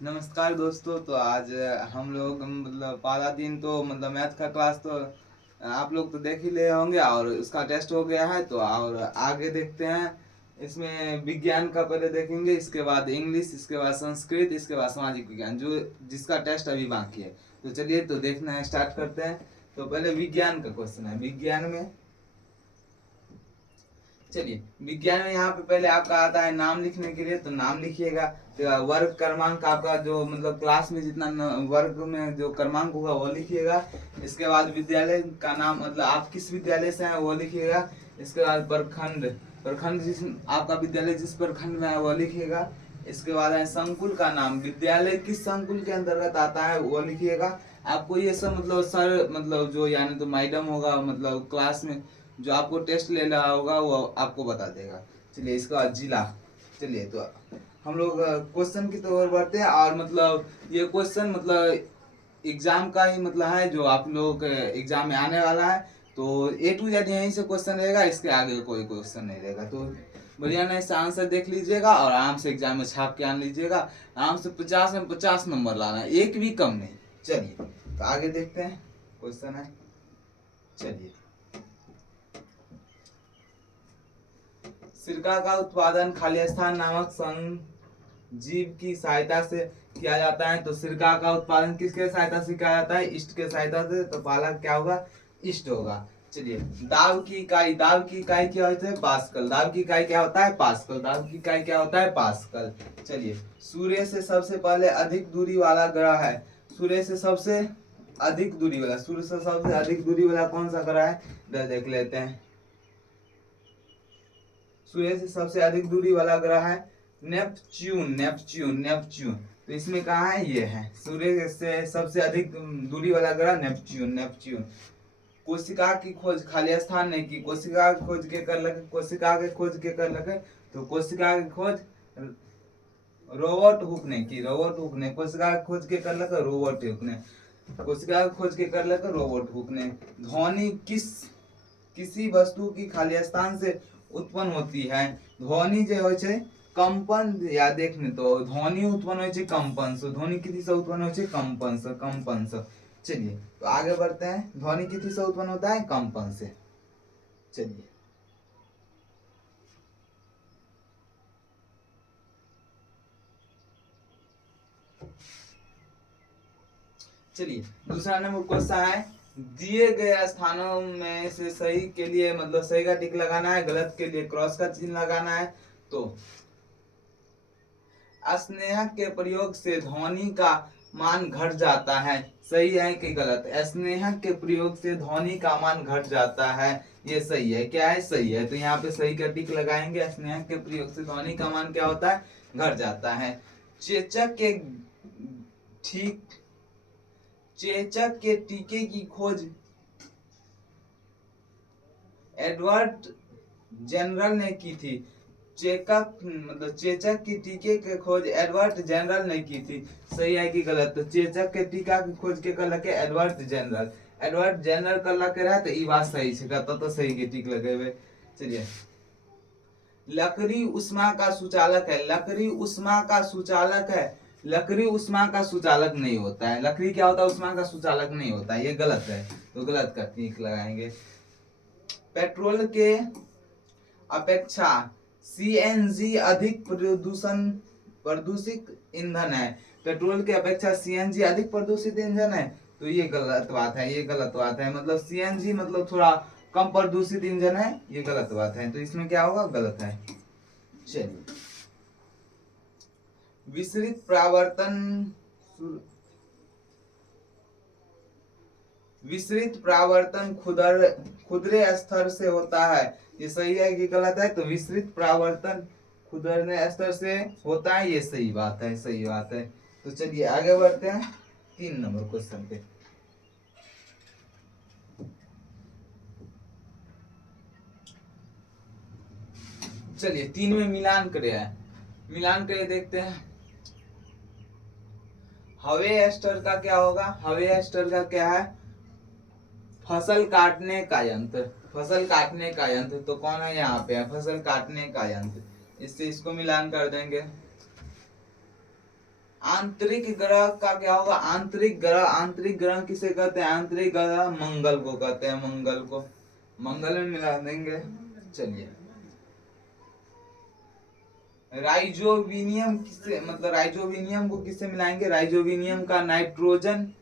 नमस्कार दोस्तों। तो आज हम लोग मतलब पहला दिन तो मतलब मैथ का क्लास तो आप लोग तो देख ही ले होंगे और उसका टेस्ट हो गया है। तो और आगे देखते हैं। इसमें विज्ञान का पहले देखेंगे, इसके बाद इंग्लिश, इसके बाद संस्कृत, इसके बाद सामाजिक विज्ञान जो जिसका टेस्ट अभी बाकी है। तो चलिए तो देखना है, स्टार्ट करते हैं। तो पहले विज्ञान का क्वेश्चन है। विज्ञान में चलिए, विज्ञान में यहाँ पे पहले आपका आता है नाम लिखने के लिए। तो नाम लिखिएगा। तो वर्ग क्रमांक आपका जो मतलब क्लास में जितना वर्ग में जो क्रमांक होगा वो लिखिएगा। इसके बाद विद्यालय का नाम, मतलब आप किस विद्यालय से हैं वो लिखिएगा। इसके बाद प्रखंड, प्रखंड जिस आपका विद्यालय जिस प्रखंड में है वो लिखिएगा। इसके बाद है संकुल का नाम, विद्यालय किस संकुल के अंतर्गत आता है वो लिखिएगा। आपको ये सब मतलब सर मतलब जो यानी तो मैडम होगा मतलब क्लास में जो आपको टेस्ट ले रहा होगा वो आपको बता देगा। चलिए, इसका जिला। चलिए तो हम लोग क्वेश्चन की तरफ बढ़ते हैं। और मतलब ये क्वेश्चन मतलब एग्जाम का ही मतलब है जो आप लोग एग्जाम में आने वाला है। तो A to Z यहीं से क्वेश्चन रहेगा, इसके आगे कोई क्वेश्चन नहीं रहेगा। तो बढ़िया नहीं से आंसर देख लीजिएगा और आराम से एग्जाम में छाप के आन लीजिएगा। आराम से 50 में 50 नंबर लाना है, एक भी कम नहीं। चलिए तो आगे देखते हैं, क्वेश्चन है। चलिए, सिरका का उत्पादन खालिस्तान नामक संघ जीव की सहायता से किया जाता है। तो सिरका का उत्पादन किसके सहायता से किया जाता है? ईस्ट के सहायता से। तो पहला क्या होगा? ईस्ट होगा। चलिए, दाब की इकाई, दाब की इकाई क्या होता है? पास्कल। दाब की इकाई क्या होता है? पास्कल। दाब की इकाई क्या होता है? पास्कल। चलिए, सूर्य से सबसे पहले अधिक दूरी वाला ग्रह है। सूर्य से सबसे अधिक दूरी वाला, सूर्य से सबसे अधिक दूरी वाला कौन सा ग्रह है? इधर देख लेते हैं। सूर्य से सबसे अधिक दूरी वाला ग्रह है नेपच्यून। Neptune, Neptune. तो इसमें कहा है? ये है सूर्य से सबसे अधिक दूरी वाला ग्रह नेपच्यून, नेपच्यून। कोशिका की खोज खाली स्थान ने की। कोशिका की खोज के कर लगे, कोशिका के खोज के कर लगे। तो कोशिका की खोज रॉबर्ट हुक ने की। रॉबर्ट हुक ने कोशिका की खोज के कर लगे, रॉबर्ट हुक ने कोशिका की खोज के कर लगे, रॉबर्ट हुक ने। ध्वनि किसी वस्तु की खाली स्थान से उत्पन्न होती है। ध्वनि जो होय छै कंपन, या देखने तो ध्वनि उत्पन्न होय छै कंपन से। ध्वनि किसी से उत्पन्न होय छै? कंपन से, कंपन से। चलिए तो आगे बढ़ते हैं। ध्वनि किसी से उत्पन्न होता है? कंपन से। चलिए, चलिए दूसरा नंबर क्वेश्चन है। दिए गए स्थानों में से सही के लिए मतलब सही का टिक लगाना है, गलत के लिए क्रॉस का चिन्ह लगाना है। तो स्नेह के प्रयोग से ध्वनि का मान घट जाता है, सही है कि गलत? स्नेह के प्रयोग से ध्वनि का मान घट जाता है, ये सही है। क्या है? सही है। तो यहाँ पे सही का टिक लगाएंगे। स्नेह के प्रयोग से ध्वनि का मान क्या होता है? घट जाता है। चेचक के ठीक चेचक के टीके की खोज एडवर्ड जनरल ने की थी। चेकअप मतलब चेचक की टीके के खोज एडवर्ड जनरल ने की थी, सही है कि गलत? तो चेचक के टीका की खोज के कर लगे एडवर्ड जनरल। एडवर्ड जनरल कर लगे रहा तो ई बात सही है, तो सही के टिक लगे। चलिए, लकड़ी उष्मा का सुचालक है। लकड़ी उष्मा का सुचालक है। लकड़ी उष्मा का सुचालक नहीं होता है। लकड़ी क्या होता है? उष्मा का सुचालक नहीं होता है, ये गलत है। तो गलत का टिक लगाएंगे। पेट्रोल के अपेक्षा सीएनजी अधिक प्रदूषित ईंधन है। पेट्रोल के अपेक्षा सीएनजी अधिक प्रदूषित ईंधन है। तो ये गलत बात है, ये गलत बात है। मतलब सीएनजी मतलब थोड़ा कम प्रदूषित ईंधन है, ये गलत बात है। तो इसमें क्या होगा? गलत है। चलिए, विसरित प्रावर्तन विसरित प्रावर्तन खुदरे स्तर से होता है, ये सही है कि गलत है? तो विसरित प्रावर्तन खुदरे स्तर से होता है, ये सही बात है, सही बात है। तो चलिए आगे बढ़ते हैं 3 नंबर क्वेश्चन पे। चलिए 3 में मिलान करे है। मिलान करे देखते हैं। हार्वेस्टर का क्या होगा? हार्वेस्टर का क्या है? फसल काटने का यंत्र। फसल काटने का यंत्र। तो कौन है यहाँ पे? है फसल काटने का यंत्र। इससे इसको मिलान कर देंगे। आंतरिक ग्रह का क्या होगा? आंतरिक ग्रह। आंतरिक ग्रह किसे कहते हैं? आंतरिक ग्रह मंगल को कहते हैं। मंगल को मंगल में मिला देंगे। चलिए, राइजोविनियम किससे, मतलब राइजोविनियम को किससे मिलाएंगे? राइजोविनियम का नाइट्रोजन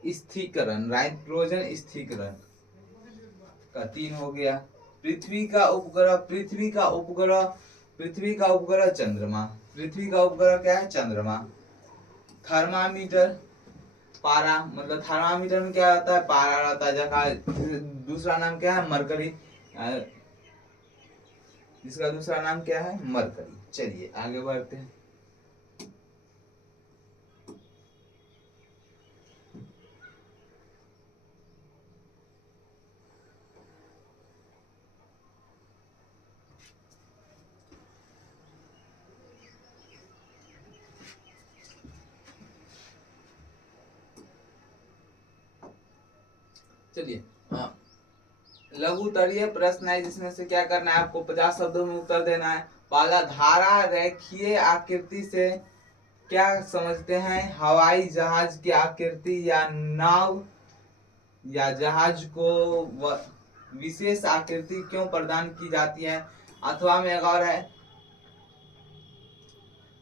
स्थिरीकरण। नाइट्रोजन स्थिरीकरण का 3 हो गया। पृथ्वी का उपग्रह। पृथ्वी का उपग्रह। पृथ्वी का उपग्रह चंद्रमा। पृथ्वी का उपग्रह क्या है? चंद्रमा। थर्मामीटर, पारा, मतलब थर्मामीटर में क्या होता है? पारा रहता है। जगह दूसरा नाम क्या है? मरकरी। जिसका दूसरा नाम क्या है? मरकरी। चलिए आगे बढ़ते हैं। चलिए, लघु उत्तरीय प्रश्न है, जिसमें से क्या करना है आपको? 50 शब्दों में उत्तर देना है। पहला, धारा रेखीय आकृति से क्या समझते हैं? हवाई जहाज की आकृति या नाव या जहाज को विशेष आकृति क्यों प्रदान की जाती है? अथवा में एक और है,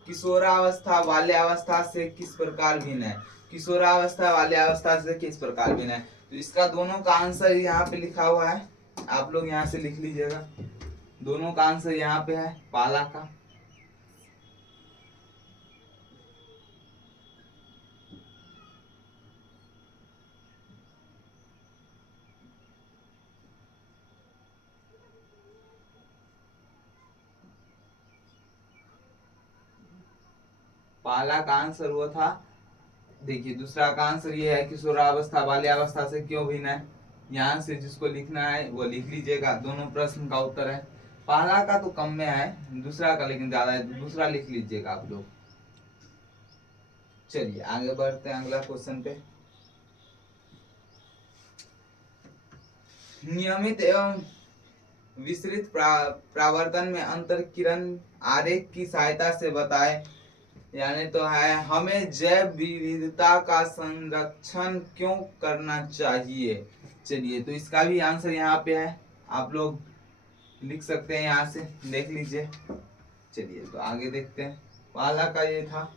किशोरावस्था बाल्यावस्था से किस प्रकार भिन्न है? किशोरावस्था बाल्यावस्था से किस प्रकार भिन्न है? तो इसका दोनों का आंसर यहाँ पे लिखा हुआ है, आप लोग यहाँ से लिख लीजिएगा। दोनों का आंसर यहाँ पे है, पाला का। पाला का आंसर वो था। देखिए, दूसरा का आंसर ये है, किशोरावस्था बाल्यावस्था से क्यों भिन्न है। यहाँ से जिसको लिखना है वो लिख लीजिएगा। दोनों प्रश्न का उत्तर है। पहला का तो कम में है, दूसरा का लेकिन ज्यादा है। दूसरा लिख लीजिएगा आप लोग। चलिए आगे बढ़ते हैं अगला क्वेश्चन पे। नियमित एवं विस्तृत प्रावर्तन में अंतर किरण आरेख की सहायता से बताए। यानी तो है, हमें जैव विविधता का संरक्षण क्यों करना चाहिए? चलिए, तो इसका भी आंसर यहाँ पे है, आप लोग लिख सकते हैं, यहाँ से देख लीजिए। चलिए तो आगे देखते हैं। पहला का ये था,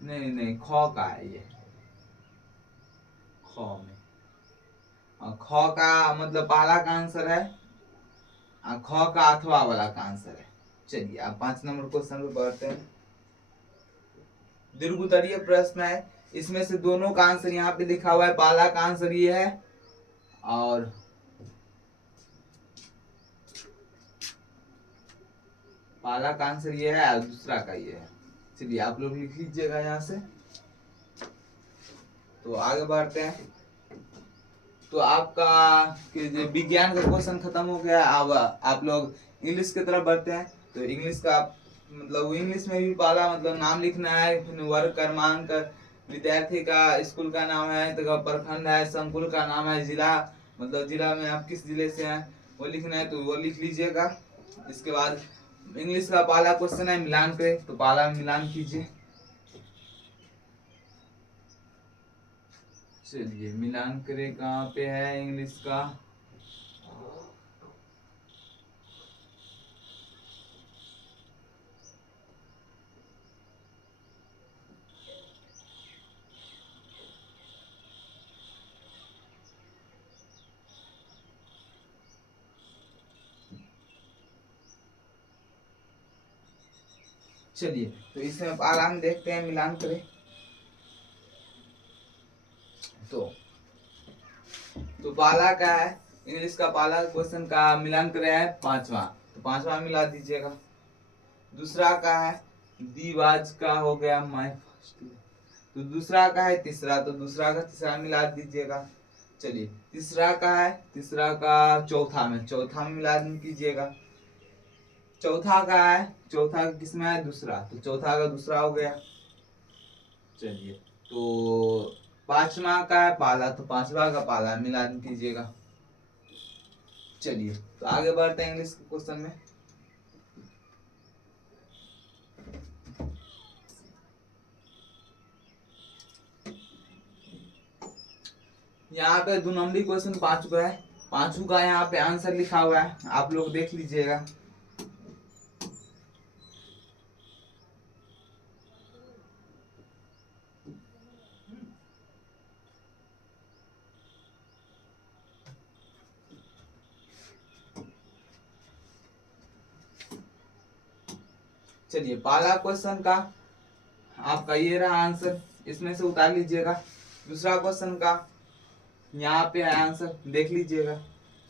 नहीं नहीं, ख का है ये। ख में, ख का मतलब पहला का आंसर है, ख का अथवा वाला का आंसर है। चलिए अब 5 नंबर क्वेश्चन पे बढ़ते हैं। दीर्घोत्तरीय प्रश्न है, इसमें से दोनों का आंसर यहाँ पे लिखा हुआ है। पहला का आंसर ये है और पहला का आंसर ये है और दूसरा का ये है। चलिए आप लोग लिख लीजिएगा यहाँ से। तो आगे बढ़ते हैं। तो आपका विज्ञान का क्वेश्चन खत्म हो गया। अब आप लोग इंग्लिश की तरफ बढ़ते हैं। तो इंग्लिश का मतलब इंग्लिश में भी पहला मतलब नाम लिखना है, वर्ग क्रमांक, विद्यार्थी का स्कूल का नाम है, तो प्रखंड है, संकुल का नाम है, जिला मतलब जिला में आप किस जिले से हैं वो लिखना है, तो वो लिख लीजिएगा। इसके बाद इंग्लिश का पहला क्वेश्चन है मिलान पे, तो पहला मिलान कीजिए। चलिए मिलान करें, कहाँ पे है इंग्लिश का? चलिए तो इसमें आराम देखते हैं, मिलान करें। तो पाला का है, इंग्लिश का पाला क्वेश्चन का मिलान कर रहे हैं 5वां, तो 5वां मिला दीजिएगा। दूसरा का है दीवाज का हो गया माय फर्स्ट, तो दूसरा का है तीसरा, तो दूसरा का तीसरा मिला दीजिएगा। चलिए तीसरा का है, तीसरा का चौथा में मिला कीजिएगा। चौथा का है, चौथा किसमें है? दूसरा, तो चौथा का दूसरा हो गया। चलिए तो 5वां का है पाला, तो 5वां का पाला मिला कीजिएगा। चलिए तो आगे बढ़ते हैं इंग्लिश के क्वेश्चन में। यहाँ पे 2 नंबरी क्वेश्चन 5 का है, 5 का यहाँ पे आंसर लिखा हुआ है, आप लोग देख लीजिएगा। चलिए पहला क्वेश्चन का आपका ये रहा आंसर, इसमें से उतार लीजिएगा। दूसरा क्वेश्चन का यहाँ पे है आंसर, देख लीजिएगा।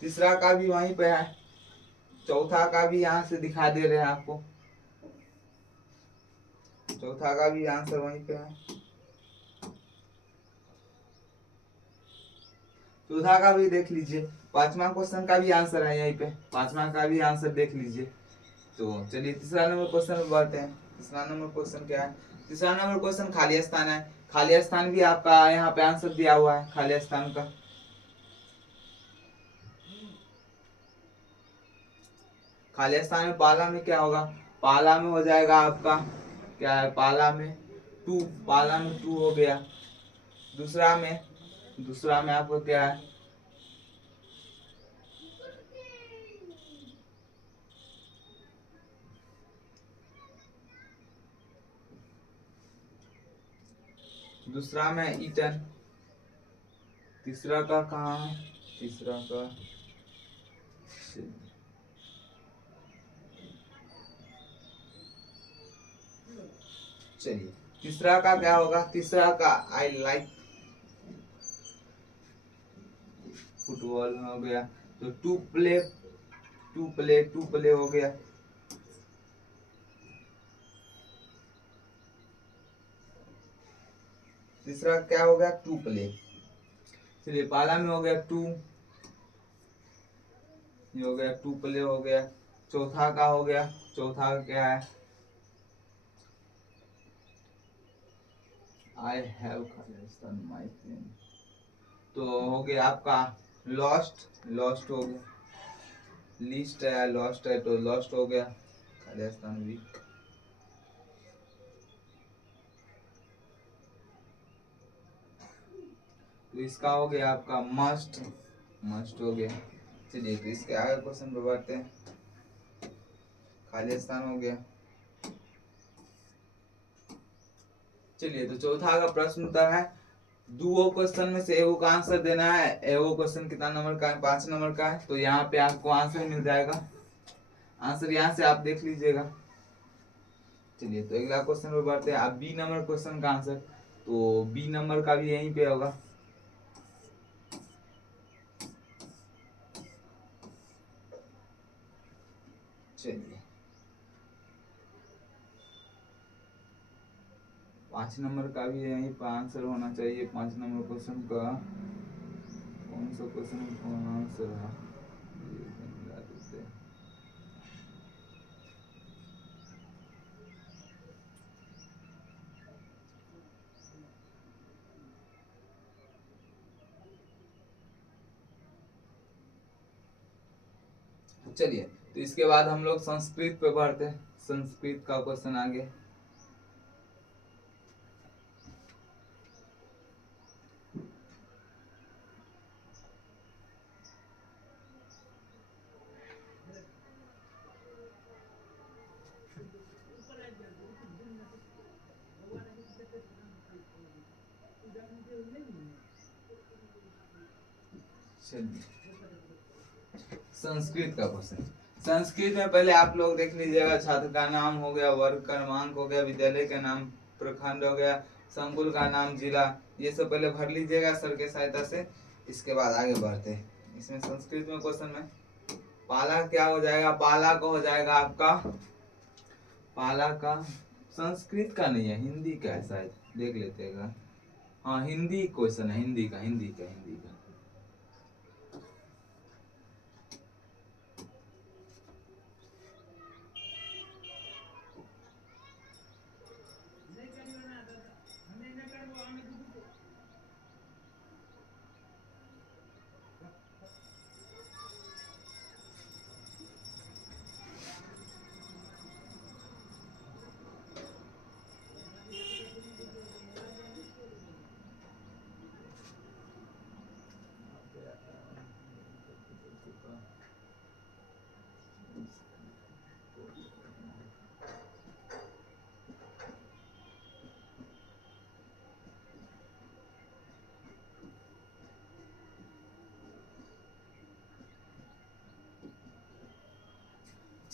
तीसरा का भी वहीं पे है, चौथा का भी यहाँ से दिखा दे रहे हैं आपको, चौथा का भी आंसर वहीं पे है, चौथा का भी देख लीजिए। पांचवा क्वेश्चन का भी आंसर है यहीं पे, पांचवा का भी आंसर देख लीजिए। तो चलिए तीसरा नंबर क्वेश्चन में बढ़ते हैं। तीसरा नंबर क्वेश्चन क्या है? तीसरा नंबर क्वेश्चन खाली स्थान है। खाली स्थान भी आपका यहाँ पे आंसर दिया हुआ है खाली स्थान का। खाली स्थान में पाला में क्या होगा? पाला में हो जाएगा आपका क्या है, पाला में 2, पाला में 2 हो गया। दूसरा में आपको क्या है? दूसरा में ईटन। तीसरा का कहाँ है? तीसरा का चलिए तीसरा का क्या होगा? तीसरा का आई लाइक फुटबॉल हो गया, तो टू प्ले हो गया। तीसरा क्या हो गया? 2 प्ले। चलिए पाला में हो गया 2, ये हो गया 2 प्ले हो गया। चौथा का हो गया, चौथा का क्या है? I have Khalistan my friend, तो हो गया आपका लॉस्ट हो गया। लिस्ट है, लॉस्ट है, तो लॉस्ट हो गया खालिस्तान भी। तो इसका हो गया आपका मस्ट हो गया। चलिए तो इसके आगे क्वेश्चन पे बढ़ते हैं। खाली स्थान हो गया। चलिए तो चौथा का प्रश्न उत्तर है, दो क्वेश्चन में से एगो का आंसर देना है। एगो क्वेश्चन कितना नंबर का है? 5 नंबर का है, तो यहाँ पे आपको आंसर मिल जाएगा। आंसर यहाँ से आप देख लीजिएगा। चलिए तो अगला क्वेश्चन पे बढ़ते हैं। आप बी नंबर क्वेश्चन का आंसर, तो बी नंबर का भी यहीं पे होगा। चलिए 5 नंबर का भी यहीं पर आंसर होना चाहिए। 5 नंबर क्वेश्चन का कौन सा क्वेश्चन कौन आंसर है? चलिए तो इसके बाद हम लोग संस्कृत पे बढ़ते हैं। संस्कृत का क्वेश्चन आगे। संस्कृत का क्वेश्चन। संस्कृत में पहले आप लोग देख लीजिएगा। छात्र का नाम हो गया, वर्ग क्रमांक हो गया, विद्यालय का नाम, प्रखंड हो गया, संकुल का नाम, जिला, ये सब पहले भर लीजिएगा सर के सहायता से। इसके बाद आगे बढ़ते हैं। इसमें संस्कृत में क्वेश्चन में पाला क्या हो जाएगा? पाला का हो जाएगा आपका, पाला का संस्कृत का नहीं है, हिंदी का है शायद, देख लेते हैं। हाँ हिंदी क्वेश्चन है, हिंदी का।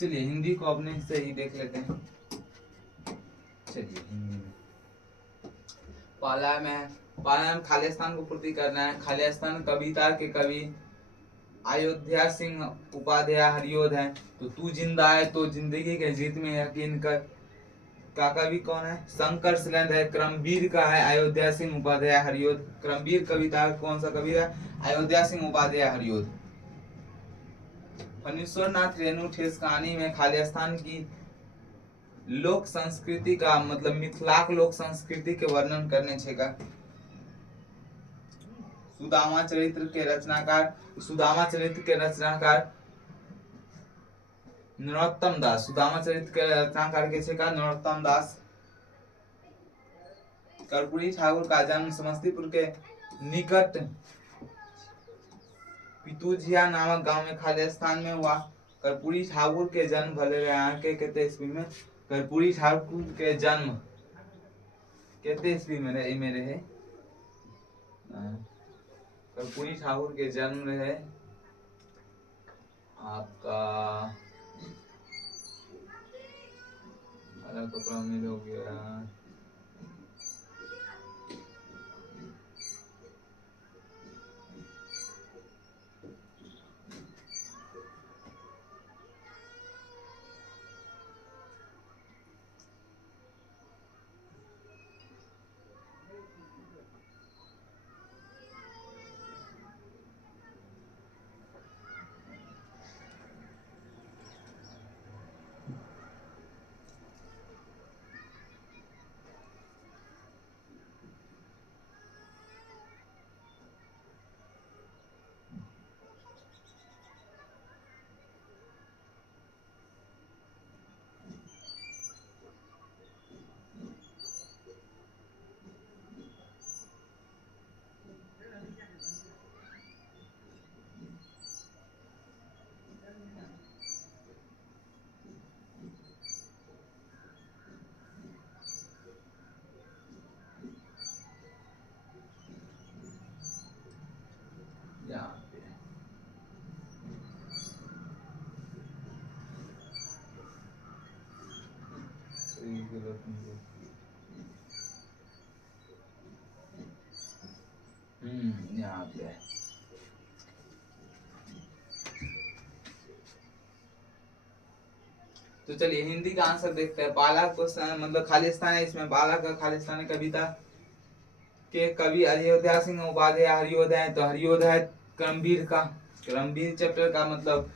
चलिए हिंदी को अपने से ही देख लेते हैं। चलिए हिंदी में पाला में खालिस्तान को पूर्ति करना है। खालिस्तान कविता के कवि अयोध्या सिंह उपाध्याय हरियोध है। तो तू जिंदा है तो जिंदगी के जीत में यकीन कर का कवि कौन है? शंकर शिलेंद्र है। क्रमवीर का है अयोध्या सिंह उपाध्याय हरियोध। क्रमवीर कविता कौन सा कवि है? अयोध्या सिंह उपाध्याय हरियोध। फणीश्वर नाथ रेणु ठेस कहानी में खालिस्तान की लोक संस्कृति का मतलब मिथिलाक लोक संस्कृति के वर्णन करने छे का। सुदामा चरित्र के रचनाकार नरोत्तम दास। सुदामा चरित्र के रचनाकार के छे का नरोत्तम दास। कर्पूरी ठाकुर का जन्म समस्तीपुर के निकट पितुझिया नामक गांव में खालिस्तान में हुआ। कर्पूरी ठाकुर के जन्म भले के कहते ईस्वी में। कर्पूरी ठाकुर के जन्म कहते ईस्वी में मेरे है। कर्पूरी ठाकुर के जन्म रहे आपका कपड़ा मिल हो गया। यहाँ पे तो चलिए हिंदी का आंसर देखते हैं। पाला को मतलब खालिस्तान है, इसमें पाला का खालिस्तानी कविता के कवि अयोध्या सिंह उपाध्याय हरियोध है। तो हरियोध है क्रमवीर का। क्रमवीर चैप्टर का मतलब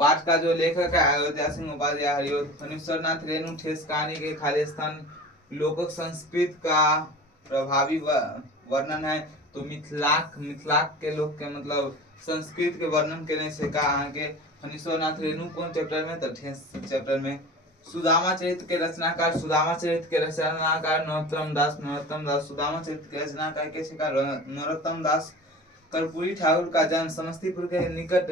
पाठ का जो लेखक है अयोध्या सिंह उपाध्याय हरियोध। फणीश्वर नाथ रेणु ठेस कहानी के खालिस्तान लोक संस्कृत का प्रभावी वर्णन है। तो मिथिलाक के लोग के मतलब संस्कृत के वर्णन करने से कहा आगे फणीश्वर नाथ रेणु कौन चैप्टर में? तो ठेस चैप्टर में। सुदामा चरित्र के रचनाकार नरोत्तम दास। सुदामा चरित्र के रचनाकार कैसे का नरोत्तम दास। कर्पूरी ठाकुर का जन्म समस्तीपुर के निकट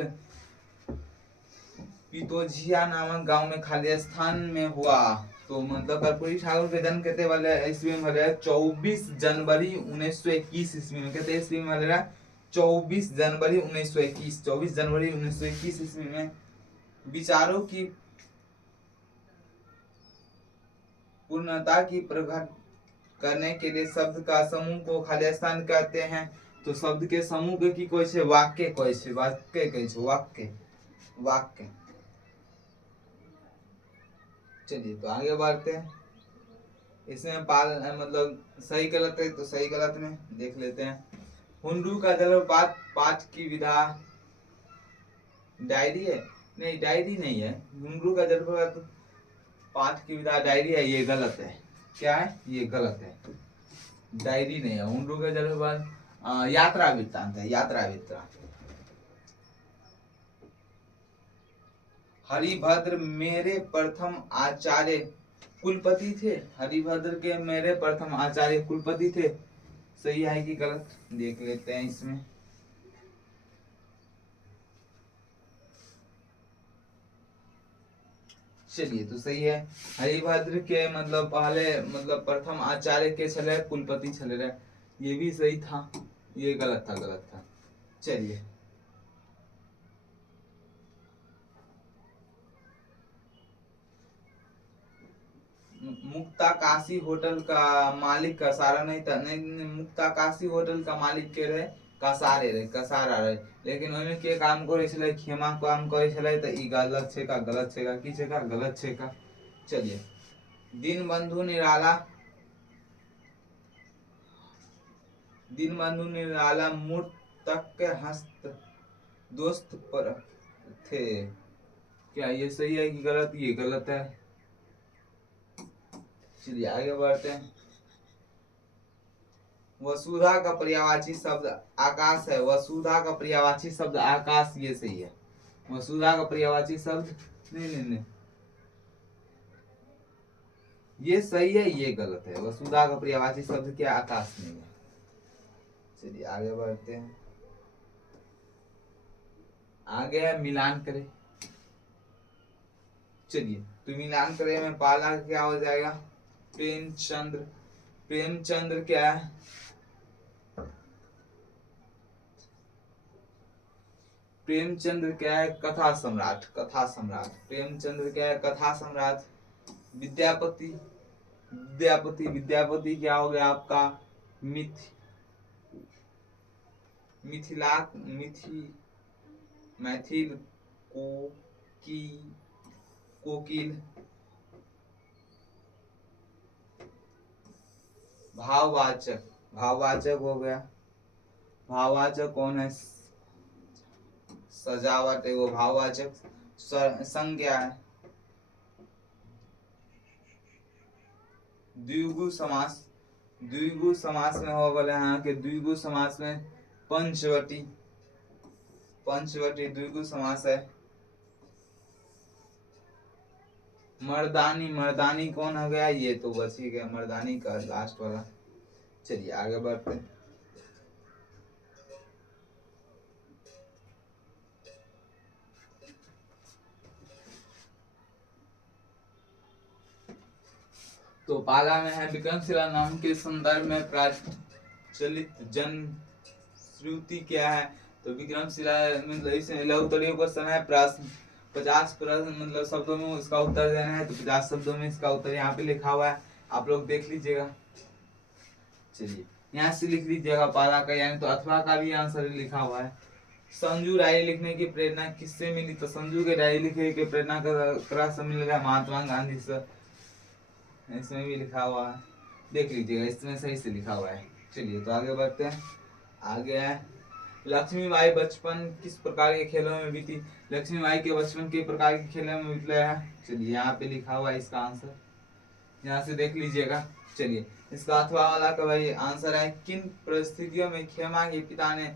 पितोझिया नामक गांव में खालिस्तान में हुआ। तो मतलब कर्पूरी ठाकुर के जन्म कहते वाले ईस्वी में भले 24 जनवरी 1921 ईस्वी में। कहते ईस्वी में भले 24 जनवरी 1921 ईस्वी में विचारों की पूर्णता की प्रकट करने के लिए शब्द का समूह को खालिस्तान कहते हैं। तो शब्द के समूह के की कोई छे वाक्य कोई छे वाक्य। चलिए तो आगे बढ़ते हैं। इसमें मतलब सही गलत है तो सही गलत में देख लेते हैं। हुंडू का जल पाठ की विधा डायरी है? नहीं डायरी नहीं है। हुंडू का जल पाठ की विधा डायरी है, ये गलत है। क्या है? ये गलत है, डायरी नहीं है। हुंडू का जल यात्रा वृत्तांत है, यात्रा वृत्तांत। हरिभद्र मेरे प्रथम आचार्य कुलपति थे। हरिभद्र के मेरे प्रथम आचार्य कुलपति थे। सही है कि गलत देख लेते हैं इसमें। चलिए तो सही है। हरिभद्र के मतलब पहले मतलब प्रथम आचार्य के छले कुलपति छले रहे, ये भी सही था। ये गलत था। चलिए मुक्ताकाशी होटल का मालिक कसारा नहीं था, नहीं मुक्ताकाशी होटल का मालिक के रहे कसारे रहे, कसारा रहे, लेकिन ओहिमे के काम करे छले, खेमा काम करे छले, तो ई गलत छे का, गलत छे का, की छे का, गलत छे का। चलिए, दीनबंधु निराला, दीनबंधु निराला मूर्त तक के हस्त दोस्त पर थे। क्या ये सही है कि गलत? ये गलत है। चलिए आगे बढ़ते हैं। वसुधा का पर्यायवाची शब्द आकाश है। वसुधा का पर्यायवाची शब्द आकाश, ये सही है। वसुधा का पर्यायवाची शब्द नहीं नहीं नहीं, ये सही है, ये गलत है। वसुधा का पर्यायवाची शब्द क्या? आकाश नहीं है। चलिए आगे बढ़ते हैं। आगे है मिलान करें। चलिए, तो मिलान करें में पहला क्या हो जाएगा? प्रेमचंद्र। प्रेमचंद्र क्या है? प्रेमचंद्र क्या है? कथा सम्राट। कथा सम्राट। प्रेमचंद्र क्या है? कथा सम्राट। विद्यापति, विद्यापति, विद्यापति क्या हो गया आपका? मिथिला, मैथिल को की कोकिल। भाववाचक, भाववाचक हो गया। भाववाचक कौन है? सजावट है वो भाववाचक। संज्ञा है। द्विगु समास, द्विगु समास में हो गए यहाँ के, द्विगु समास में पंचवटी, पंचवटी द्विगु समास है। मर्दानी, मर्दानी कौन हो गया? ये तो बच ही गया, मर्दानी का लास्ट वाला। चलिए आगे बढ़ते हैं। तो पाला में है विक्रमशिला नाम के संदर्भ में प्रचलित जन श्रुति क्या है? तो विक्रमशिला मतलब इसमें लघुत्तरीय क्वेश्चन है, प्रश्न 50 प्रश्न मतलब शब्दों में इसका उत्तर देना है, तो 50 शब्दों में इसका उत्तर यहाँ पे लिखा हुआ है, आप लोग देख लीजिएगा। चलिए यहाँ से लिख लीजिएगा पाला का, यानी तो अथवा का भी आंसर लिखा हुआ है। संजू डायरी लिखने की प्रेरणा किससे मिली? तो संजू के डायरी लिखने की प्रेरणा करा से मिलेगा? महात्मा गांधी से। इसमें भी लिखा हुआ है, देख लीजिएगा, इसमें सही से लिखा हुआ है। चलिए तो आगे बढ़ते हैं। आगे है लक्ष्मीबाई बचपन किस प्रकार के खेलों में बीती? लक्ष्मीबाई के बचपन के प्रकार के खेलों में बीतला है। चलिए यहाँ पे लिखा हुआ है इसका आंसर, यहाँ से देख लीजिएगा। चलिए इसका अथवा वाला का भाई आंसर है, किन परिस्थितियों में खेमा के पिता ने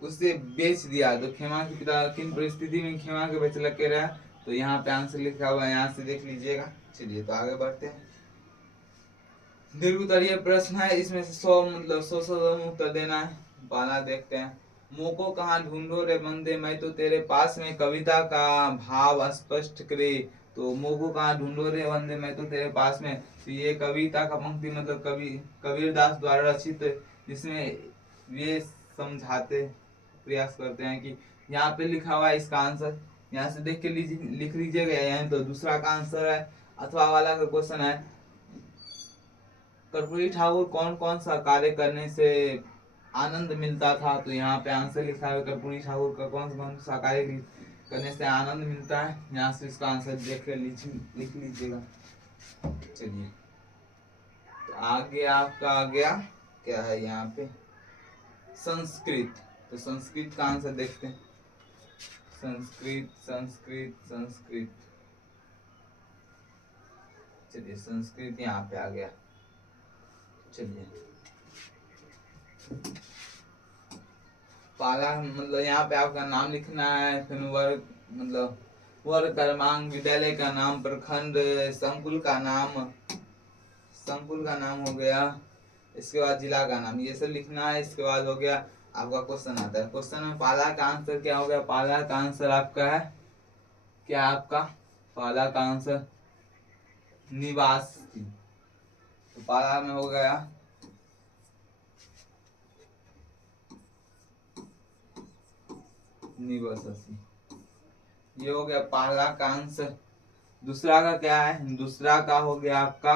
उसे बेच दिया? तो खेमा के पिता किन परिस्थिति में खेमा के बेच लग के रहा? तो यहाँ पे आंसर लिखा हुआ है, यहाँ से देख लीजिएगा। चलिए तो आगे बढ़ते हैं। दीर्घ उत्तरीय प्रश्न है, इसमें से 100 मतलब 100 में उत्तर देना है। पाला देखते हैं। मोको कहाँ ढूंढो रे बंदे, मैं तो तेरे पास में, कविता का भाव स्पष्ट करे। तो मोको कहाँ ढूंढो रे बंदे, मैं तो तेरे पास में, तो ये कविता का पंक्ति मतलब कबीर दास द्वारा रचित, जिसमें ये समझाते प्रयास करते हैं कि यहाँ पे लिखा हुआ है इसका आंसर, यहाँ से देख के लिख लीजिएगा। यहाँ तो दूसरा का आंसर है, अथवा वाला का क्वेश्चन है, कर्पूरी ठाकुर कौन कौन सा कार्य करने से आनंद मिलता था? तो यहाँ पे आंसर लिखा है, कर्पूरी ठाकुर का कौन कौन सा कार्य करने से आनंद मिलता है। यहाँ से इसका आंसर देख लिख लीजिएगा। चलिए तो आगे आपका आ गया क्या है यहाँ पे? संस्कृत। तो संस्कृत का आंसर देखते हैं। संस्कृत, संस्कृत, संस्कृत। चलिए संस्कृत यहाँ पे आ गया। चलिए पाला मतलब यहाँ पे आपका नाम लिखना है, फिर वर्ग मतलब वर्ग क्रमांक, विद्यालय का नाम, प्रखंड, संकुल का नाम, संकुल का नाम हो गया, इसके बाद जिला का नाम, ये सब लिखना है। इसके बाद हो गया आपका क्वेश्चन आता है। क्वेश्चन में पाला का आंसर क्या हो गया? पाला का आंसर आपका है क्या? आपका पाला का आंसर निवास। तो पाला में हो गया निवासी, ये हो गया पाला का आंसर दूसरा का क्या है, दूसरा का हो गया आपका,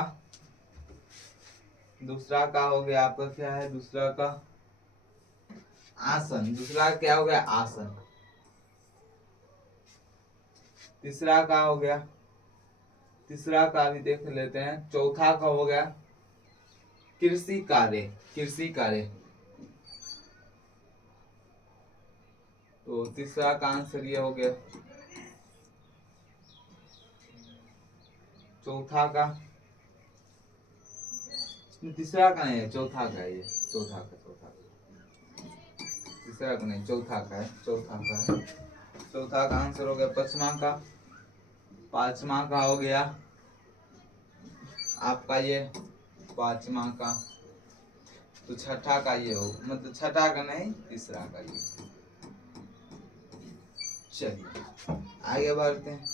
दूसरा का हो गया आपका क्या है, दूसरा का आसन, दूसरा का क्या हो गया आसन। तीसरा का हो गया, तीसरा का भी देख लेते हैं। चौथा का हो गया कृषि कार्य, कृषि कार्य। तो तीसरा का आंसर ये हो गया। चौथा का, तीसरा का नहीं है, चौथा का है ये, चौथा का, चौथा का, तीसरा का नहीं, चौथा का है, चौथा का है। चौथा का आंसर हो गया। पांचवा का, पांचवा का हो गया आपका ये पांचवा का। तो छठा का ये हो, मतलब छठा का नहीं, तीसरा का ये। चलिए आगे बढ़ते हैं।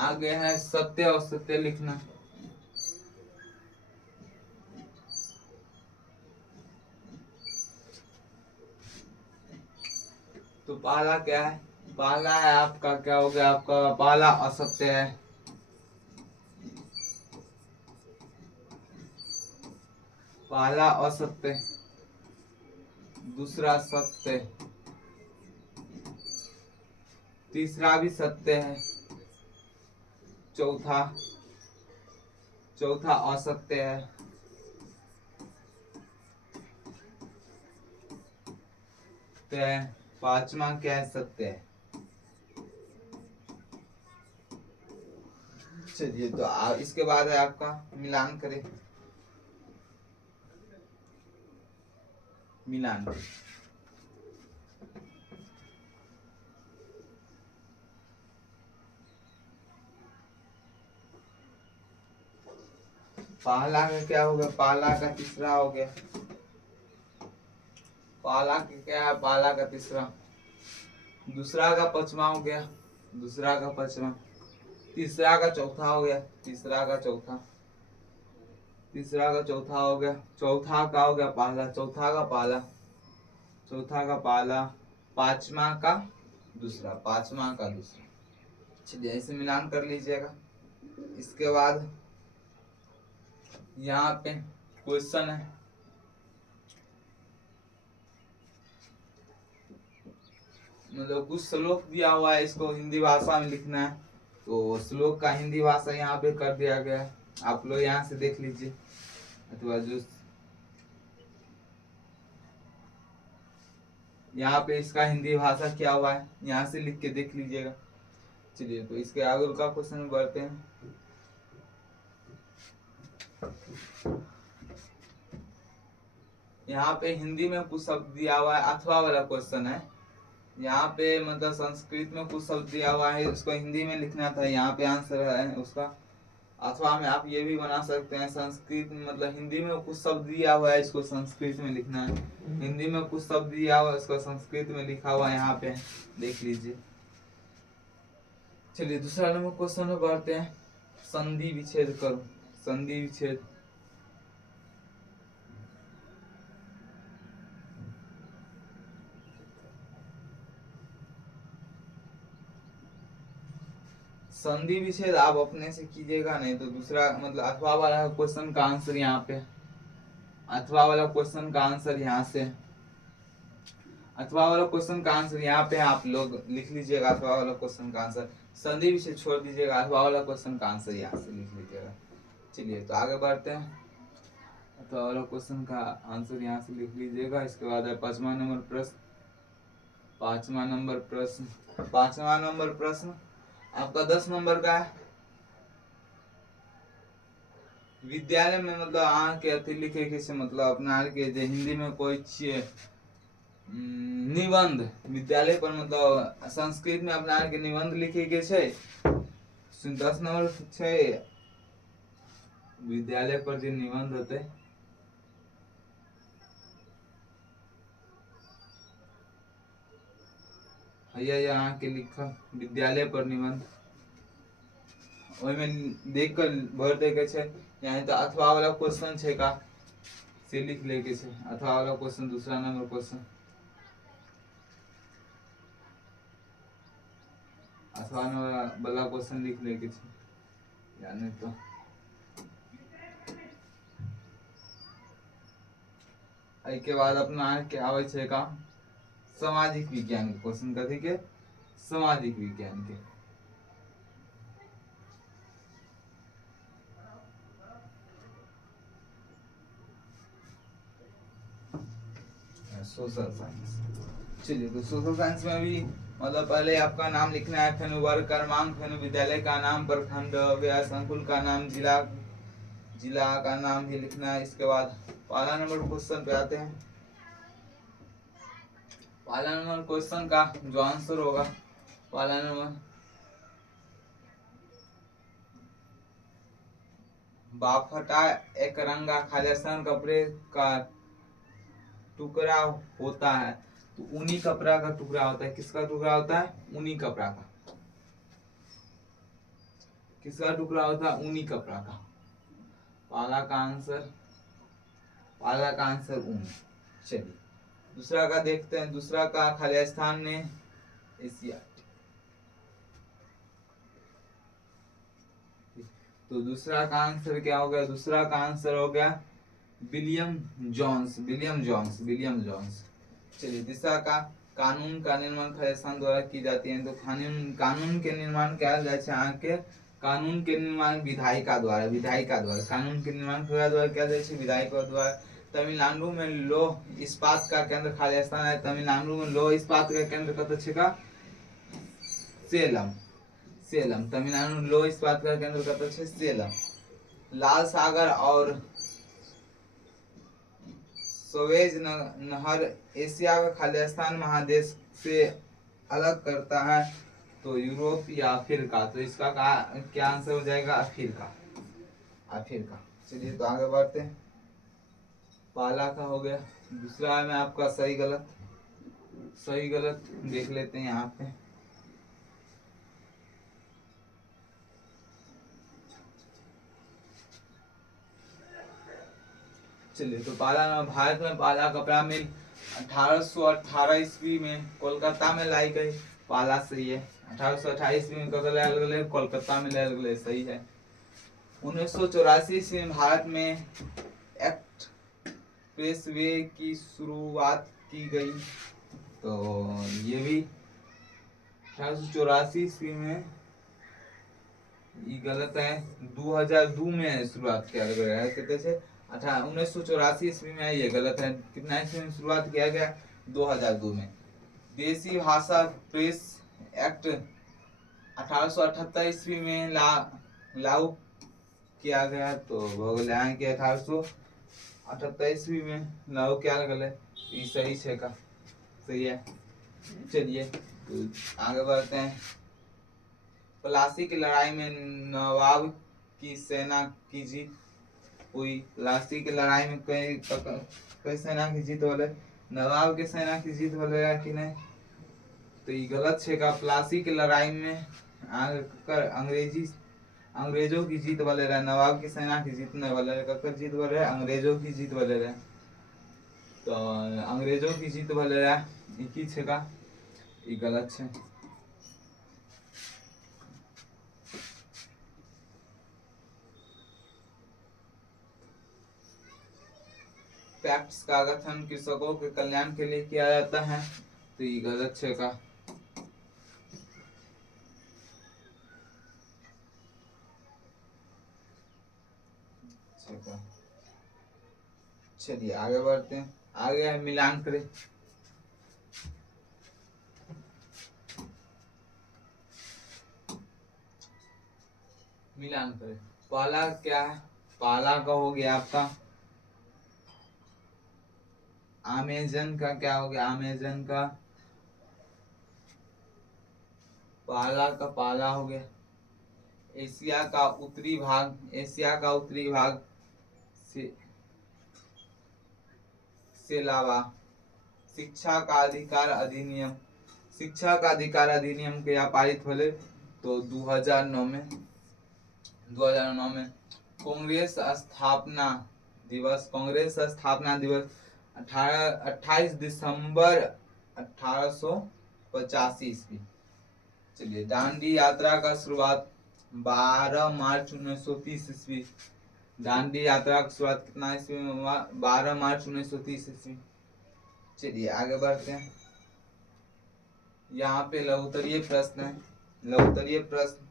आगे है सत्य और सत्य लिखना। तो पहला क्या है, पहला है आपका क्या हो गया, आपका पहला असत्य है। पहला असत्य, दूसरा सत्य, तीसरा भी सत्य है, चौथा, चौथा असत्य है, तो पांचवा क्या है, सत्य है। चलिए तो इसके बाद है आपका मिलान करें, मिलान। पहला का क्या हो गया, पहला का तीसरा हो गया। पहला का क्या है, पहला का तीसरा। दूसरा का पांचवा हो गया, दूसरा का पांचवा। तीसरा का चौथा हो गया, तीसरा का चौथा। तीसरा का चौथा हो गया, चौथा का हो गया पहला, चौथा का पहला, चौथा का पहला। पांचवा का दूसरा, पांचवा का दूसरा। चलिए ऐसे मिलान कर लीजिएगा। इसके बाद यहाँ पे क्वेश्चन है, मतलब कुछ श्लोक दिया हुआ है, इसको हिंदी भाषा में लिखना है। तो श्लोक का हिंदी भाषा यहाँ पे कर दिया गया है, आप लोग यहाँ से देख लीजिए, अथवा जो यहाँ पे इसका हिंदी भाषा क्या हुआ है यहाँ से लिख के देख लीजिएगा। चलिए तो इसके आगे का क्वेश्चन बढ़ते हैं। यहाँ पे हिंदी में कुछ शब्द दिया हुआ है, अथवा वाला क्वेश्चन है। यहाँ पे मतलब संस्कृत में कुछ शब्द दिया हुआ है, उसको हिंदी में लिखना था। यहाँ पे आंसर है उसका अथवा में। आप ये भी बना सकते हैं संस्कृत में, मतलब हिंदी में कुछ शब्द दिया हुआ है, इसको संस्कृत में लिखना है। हिंदी में कुछ शब्द दिया हुआ है, इसको संस्कृत में लिखा हुआ है, यहाँ पे देख लीजिए। चलिए दूसरा नंबर क्वेश्चन में बढ़ते हैं। संधि विच्छेद करो, संधि विच्छेद। संधि विच्छेद आप अपने से कीजिएगा, नहीं तो दूसरा मतलब अथवा वाला क्वेश्चन का आंसर यहाँ पे, अथवा वाला क्वेश्चन का आंसर यहाँ से, अथवा वाला क्वेश्चन का आंसर यहाँ पे आप लोग लिख लीजिएगा। अथवा वाला क्वेश्चन का आंसर, संधि विच्छेद छोड़ दीजिएगा, अथवा वाला क्वेश्चन का आंसर यहाँ से लिख लीजिएगा। चलिए तो आगे बढ़ते हैं। अथवा वाला क्वेश्चन का आंसर यहाँ से लिख लीजिएगा। इसके बाद है पांचवा नंबर प्रश्न। पांचवा नंबर प्रश्न, पांचवा नंबर प्रश्न आपका 10 नंबर का है। विद्यालय में मतलब के अथी लिखे के मतलब अपना के हिंदी में कोई निबंध, विद्यालय पर मतलब संस्कृत में अपना के निबंध लिखे के 10 नंबर विद्यालय पर जो निबंध होते भैया यहाँ के लिखा विद्यालय पर निबंध, में देख कर भर दे के यहाँ तो अथवा वाला क्वेश्चन का से लिख ले के अथवा वाला क्वेश्चन, दूसरा नंबर क्वेश्चन। आसान वाला क्वेश्चन लिख ले किसी यानी तो के बाद अपना क्या आवे छे का सामाजिक विज्ञान के क्वेश्चन कथी के सामाजिक विज्ञान के सोशल साइंस। चलिए तो सोशल साइंस में भी मतलब पहले आपका नाम लिखना है, फिर वर्ग क्रमांक, फिर विद्यालय का नाम, प्रखंड या संकुल का नाम, जिला जिला का नाम भी लिखना है। इसके बाद पहला नंबर क्वेश्चन पे आते हैं। पहला नंबर क्वेश्चन का जो आंसर होगा पहला नंबर बाफटा एक रंगा खालिस्तान कपड़े का टुकड़ा होता है। तो ऊनी कपड़ा का टुकड़ा होता है। किसका टुकड़ा होता है? ऊनी कपड़ा का। किसका टुकड़ा होता है? ऊनी कपड़ा का। पहला का आंसर ऊन। चलिए दूसरा का देखते हैं। दूसरा का खालिस्तान ने एशिया। तो दूसरा का आंसर क्या हो गया? दूसरा का आंसर हो गया विलियम जॉन्स। चलिए तीसरा का कानून का निर्माण खालिस्तान द्वारा की जाती है। तो कानून के निर्माण क्या के कानून के निर्माण विधायिका द्वारा कानून के निर्माण द्वारा क्या विधायिका द्वारा। तमिलनाडु में लौह इस्पात का केंद्र खालिस्तान है। तमिलनाडु में लौह इस्पात का केंद्र कत छेका सेलम। तमिलनाडु में लौह इस्पात का केंद्र कत छे सेलम। लाल सागर और सुएज नहर एशिया का खालिस्तान महादेश से अलग करता है। तो यूरोप या अफ्रीका। तो इसका क्या आंसर हो जाएगा? अफ्रीका। चलिए तो आगे बढ़ते हैं। पहला का हो गया। दूसरा में आपका सही गलत देख लेते हैं यहाँ पे। चलिए तो पहला भारत में पहला कपड़ा मिल 1818 ईस्वी में कोलकाता में लाई गई। पहला सही है। 1828 ईस्वी में कोलकाता में लाया गया, सही है। 1984 ईस्वी में भारत में एक्ट प्रेसवे की शुरुआत की गई। तो ये भी 1884 ईस्वी में ये गलत है। 2002 में शुरुआत किया गया है। कितने से 1984 ईस्वी में ये गलत है। कितना ईस्वी में शुरुआत किया गया? 2002 में। देसी भाषा प्रेस एक्ट 1878 ईस्वी में लागू किया गया। तो भोगल्यान के 1878 ईस्वी में लागू किया गया। सही छे का सही है। चलिए तो आगे बढ़ते हैं। प्लासी की लड़ाई में नवाब की सेना की जीत हुई। प्लासी की लड़ाई में कई सेना की जीत बोले? नवाब के सेना की जीत बोलेगा कि नहीं? तो ये गलत छेगा। प्लासी की लड़ाई में अंग्रेजों की जीत वाले रहे। नवाब की सेना की जीत नहीं वाले रहे। जीत वाले रहे? अंग्रेजों की जीत वाले रहे। तो अंग्रेजों की जीत वाले रहे एक ही छेगा। ये गलत है। पैक्ट्स का गठन कृषकों के कल्याण के लिए किया जाता है। तो ये गलत छेगा। चलिए आगे बढ़ते हैं। आगे है मिलान करें। पहला क्या है? पहला का हो गया आपका अमेजन का। क्या हो गया? अमेजन का पहला हो गया एशिया का उत्तरी भाग से लावा। शिक्षा का अधिकार अधिनियम के पारित होले। तो 2009 में कांग्रेस स्थापना दिवस 28 दिसंबर 1885 ईस्वी। चलिए, दांडी यात्रा का शुरुआत 12 मार्च 1930 ईस्वी। दांडी यात्रा की शुरुआत कितना ईस्वी में हुआ? 12 मार्च 1930 ईस्वी। चलिए आगे बढ़ते हैं। यहाँ पे लघुत्तरीय प्रश्न है। लघुत्तरीय प्रश्न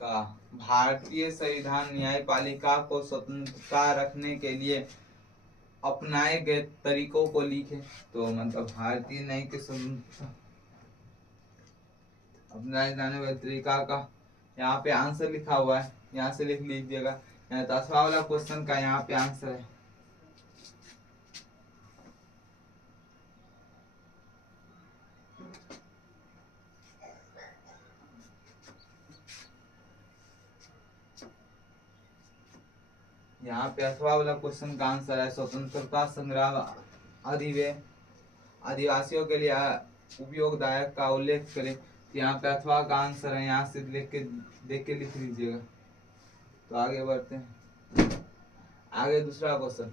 का भारतीय संविधान न्यायपालिका को स्वतंत्रता रखने के लिए अपनाए गए तरीकों को लिखे। तो मतलब भारतीय न्याय के स्वतंत्रता अपनाए जाने वाले तरीका का यहाँ पे आंसर लिखा हुआ है, यहाँ से लिख लीजिएगा। यहाँ 10वां वाला क्वेश्चन का यहाँ पे आंसर है। यहाँ पे 8वां वाला क्वेश्चन का आंसर है स्वतंत्रता संग्राम आदिवासियों के लिए उपयोगदायक का उल्लेख करें। तो यहाँ पे 8वां का आंसर है, यहाँ से देख के लिख लीजिएगा। तो आगे बढ़ते हैं। आगे दूसरा क्वेश्चन,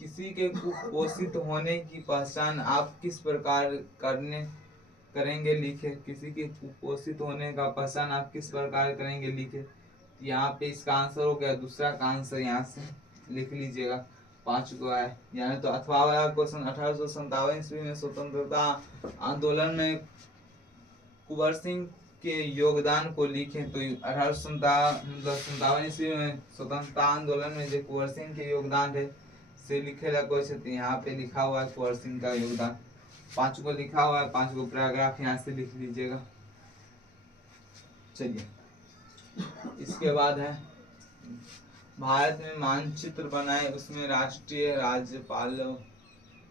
किसी के कुपोषित होने की पहचान आप किस प्रकार करेंगे लिखे। किसी के कुपोषित होने का पहचान आप किस प्रकार करेंगे लिखे। यहाँ पे इसका आंसर हो गया, दूसरा का आंसर यहाँ से लिख लीजिएगा। 5 को है यानी तो 8वां वाला क्वेश्चन 1857 ईस्वी में स्वतंत्रता आंदोलन में कुंवर सिंह के योगदान को लिखें। तो 1857 ईस्वी में स्वतंत्रता आंदोलन में जो कुंवर सिंह के योगदान है से लिखेगा क्वेश्चन। यहाँ पे लिखा हुआ है कुंवर सिंह का योगदान, 5 को लिखा हुआ है, 5 को पैराग्राफ यहाँ से लिख लीजिएगा। चलिए इसके बाद है भारत में मानचित्र बनाए, उसमें राष्ट्रीय राज्यपाल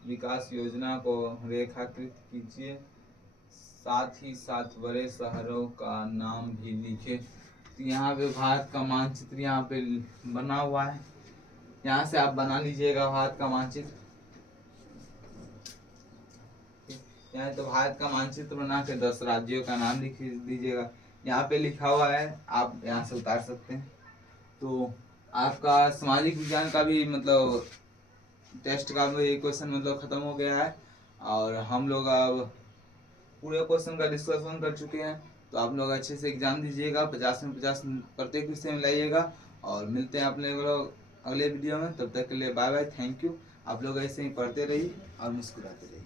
विकास योजना को रेखाकृत कीजिए, साथ ही साथ बड़े शहरों का नाम भी लिखे। तो यहाँ पे भारत का मानचित्र यहाँ पे बना हुआ है, यहाँ से आप बना लीजिएगा भारत का मानचित्र। यहाँ तो भारत का मानचित्र बना के 10 राज्यों का नाम लिख दीजिएगा। यहाँ पे लिखा हुआ है, आप यहाँ से उतार सकते हैं। तो आपका सामाजिक विज्ञान का भी मतलब टेस्ट का भी क्वेश्चन मतलब खत्म हो गया है, और हम लोग अब पूरे क्वेश्चन का डिस्कशन कर चुके हैं। तो आप लोग अच्छे से एग्जाम दीजिएगा, 50 में 50 प्रत्येक विषय में लाइएगा। और मिलते हैं अपने लोग अगले वीडियो में, तब तक के लिए बाय बाय, थैंक यू। आप लोग ऐसे ही पढ़ते रहिए और मुस्कुराते रहिए।